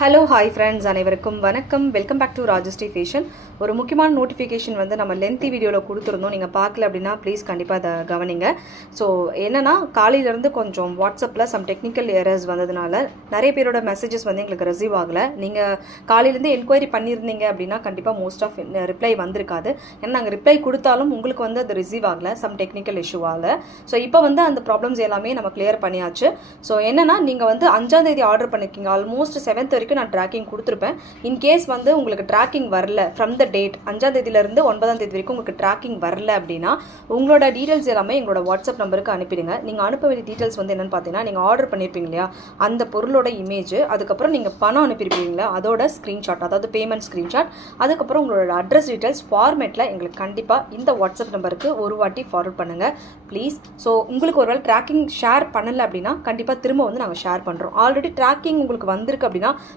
Hello hi friends, அனைவருக்கும் வணக்கம். Welcome back to Rajashree fashion. ஒரு முக்கியமான நோட்டிஃபிகேஷன் வந்து நம்ம லென்த்தி வீடியோவில் கொடுத்துருந்தோம். நீங்கள் பார்க்கல அப்படின்னா ப்ளீஸ் கண்டிப்பாக அதை கவனிங்க. ஸோ என்னென்னா, காலையிலேருந்து கொஞ்சம் வாட்ஸ்அப்பில் சம் டெக்னிக்கல் எரர்ஸ் வந்ததுனால நிறைய பேரோட மெசேஜஸ் வந்து எங்களுக்கு ரிசீவ் ஆகலை. நீங்கள் காலையிலேருந்து என்கொயரி பண்ணியிருந்தீங்க அப்படின்னா கண்டிப்பாக மோஸ்ட் ஆஃப் ரிப்ளை வந்திருக்காது. ஏன்னா நாங்கள் ரிப்ளை கொடுத்தாலும் உங்களுக்கு வந்து அது ரிசீவ் ஆகலை சம் டெக்னிக்கல் இஷ்யூவால். ஸோ இப்போ வந்து அந்த ப்ராப்ளம்ஸ் எல்லாமே நம்ம கிளியர் பண்ணியாச்சு. ஸோ என்னென்னா, நீங்கள் வந்து 5ஆம் தேதி ஆர்டர் பண்ணியிருக்கீங்க, ஆல்மோஸ்ட் 7th வரைக்கும் நான் ட்ராக்கிங் கொடுத்துருப்பேன். இன்கேஸ் வந்து உங்களுக்கு ட்ராக்கிங் வரல ஃப்ரம் த டேட் 5ஆம் தேதியிலேருந்து 9ஆம் தேதி வரைக்கும் உங்களுக்கு ட்ராக்கிங் வரல அப்படின்னா உங்களோட டீட்டெயில்ஸ் எல்லாமே எங்களோட வாட்ஸ்அப் நம்பருக்கு அனுப்பிடுங்க. நீங்கள் அனுப்ப வேண்டிய டீட்டெயில்ஸ் வந்து என்னென்னு பார்த்தீங்கன்னா, நீங்கள் ஆர்டர் பண்ணியிருப்பீங்க இல்லையா, அந்த பொருளோட இமேஜ், அதுக்கப்புறம் நீங்கள் பணம் அனுப்பியிருப்பீங்களா அதோட ஸ்க்ரீன்ஷாட், அதாவது பேமெண்ட் ஸ்க்ரீன்ஷாட், அதுக்கப்புறம் உங்களோட அட்ரஸ் டீட்டெயில்ஸ் ஃபார்மேட்டில் எங்களுக்கு கண்டிப்பாக இந்த வாட்ஸ்அப் நம்பருக்கு ஒரு வாட்டி ஃபார்வர்ட் பண்ணுங்கள் ப்ளீஸ். ஸோ உங்களுக்கு ஒருவேளை ட்ராக்கிங் ஷேர் பண்ணலை அப்படின்னா கண்டிப்பாக திரும்ப வந்து நாங்கள் ஷேர் பண்ணுறோம். ஆல்ரெடி ட்ராக்கிங் உங்களுக்கு வந்திருக்கு அப்படின்னா